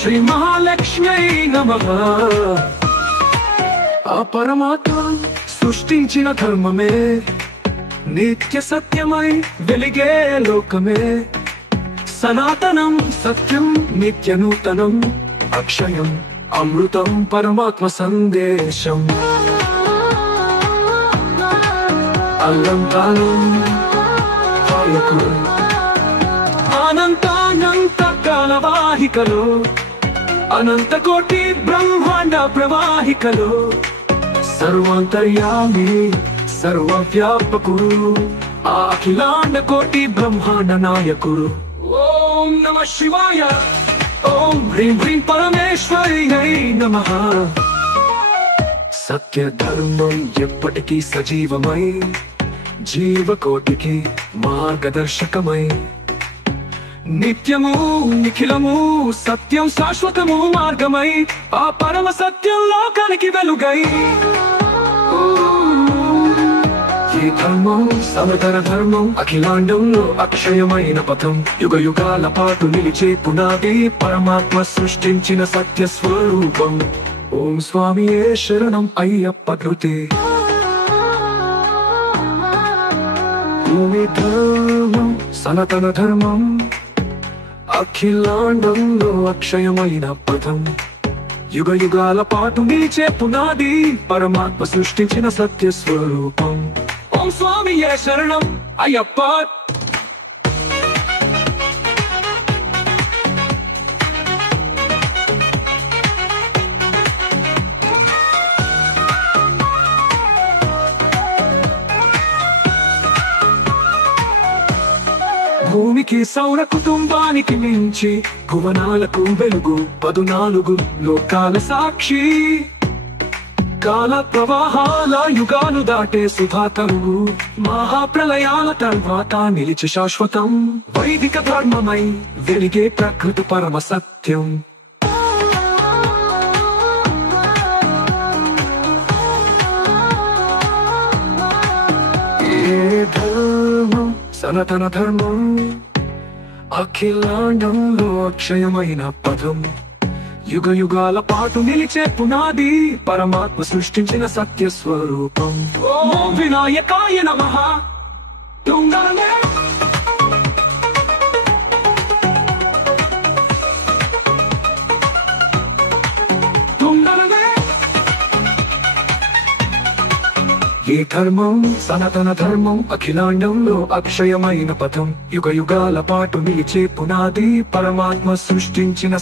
శ్రీ మహాలక్ష్మి నమః. ఆ పరమాత్మ సృష్టించిన ధర్మమే నిత్య సత్యమై వెలిగే లోకమే. సనాతనం సత్యం నిత్య నూతనం అక్షయం అమృతం పరమాత్మ సందేశం. అలంకారం పాలకుడు అనంతానంత కాలవాహికలో అనంత కోటి బ్రహ్మాండ ప్రవాహికలో సర్వాంతర్యామి సర్వవ్యాపకుడు అఖిలాండ కోటి బ్రహ్మాండ నాయకుడు. ఓం నమః శివాయ. ఓం హ్రీం హ్రీం పరమేశ్వర్యై నమః. సత్య ధర్మం ఎప్పటికీ సజీవమై జీవకోటికి మార్గదర్శకమై నిత్యము నిఖిలము సత్యం శాశ్వతము మార్గమై ఆ పరమ సత్యం లోకానికి వెలుగై. ఈ ధర్మం సమతర ధర్మం అఖిలాండంలో అక్షయమైన పథం యుగ యుగాల పాటు నిలిచే పునాది పరమాత్మ సృష్టించిన సత్య స్వరూపం. ఓం స్వామియే శరణం అయ్యప్ప కృతే. భూమి ధర్మం సనాతన ధర్మం అఖిలాండంలో అక్షయమైన పథం యుగ యుగాల పాటు నిలిచే పునాది పరమాత్మ సృష్టించిన సత్య స్వరూపం. ఓం స్వామియే శరణం అయ్యప్ప. భూమికి సౌర కుటుంబానికి మించి భువనాలకు వెలుగు 14 లోకాల సాక్షి. కాల ప్రవాహాల యుగాలు దాటే సుధాతరువు మహాప్రలయాల తర్వాత నిలిచి శాశ్వతం వైదిక ధర్మమై వెలిగే ప్రకృతి పరమ సత్యం. ఏ ధర్మం సనాతన ధర్మం అఖిలాండంలో అక్షయమైన పదం యుగ యుగాల పాటు నిలిచే పునాది పరమాత్మ సృష్టించిన సత్య స్వరూపం. ఓం వినాయకాయ నమః. తుంగరనే తుంగరనే. ఈ ధర్మం సనాతన ధర్మం అఖిలాండంలో అక్షయమైన పథం యుగ యుగాల పాటు నిలిచే పునాది పరమాత్మ సృష్టించిన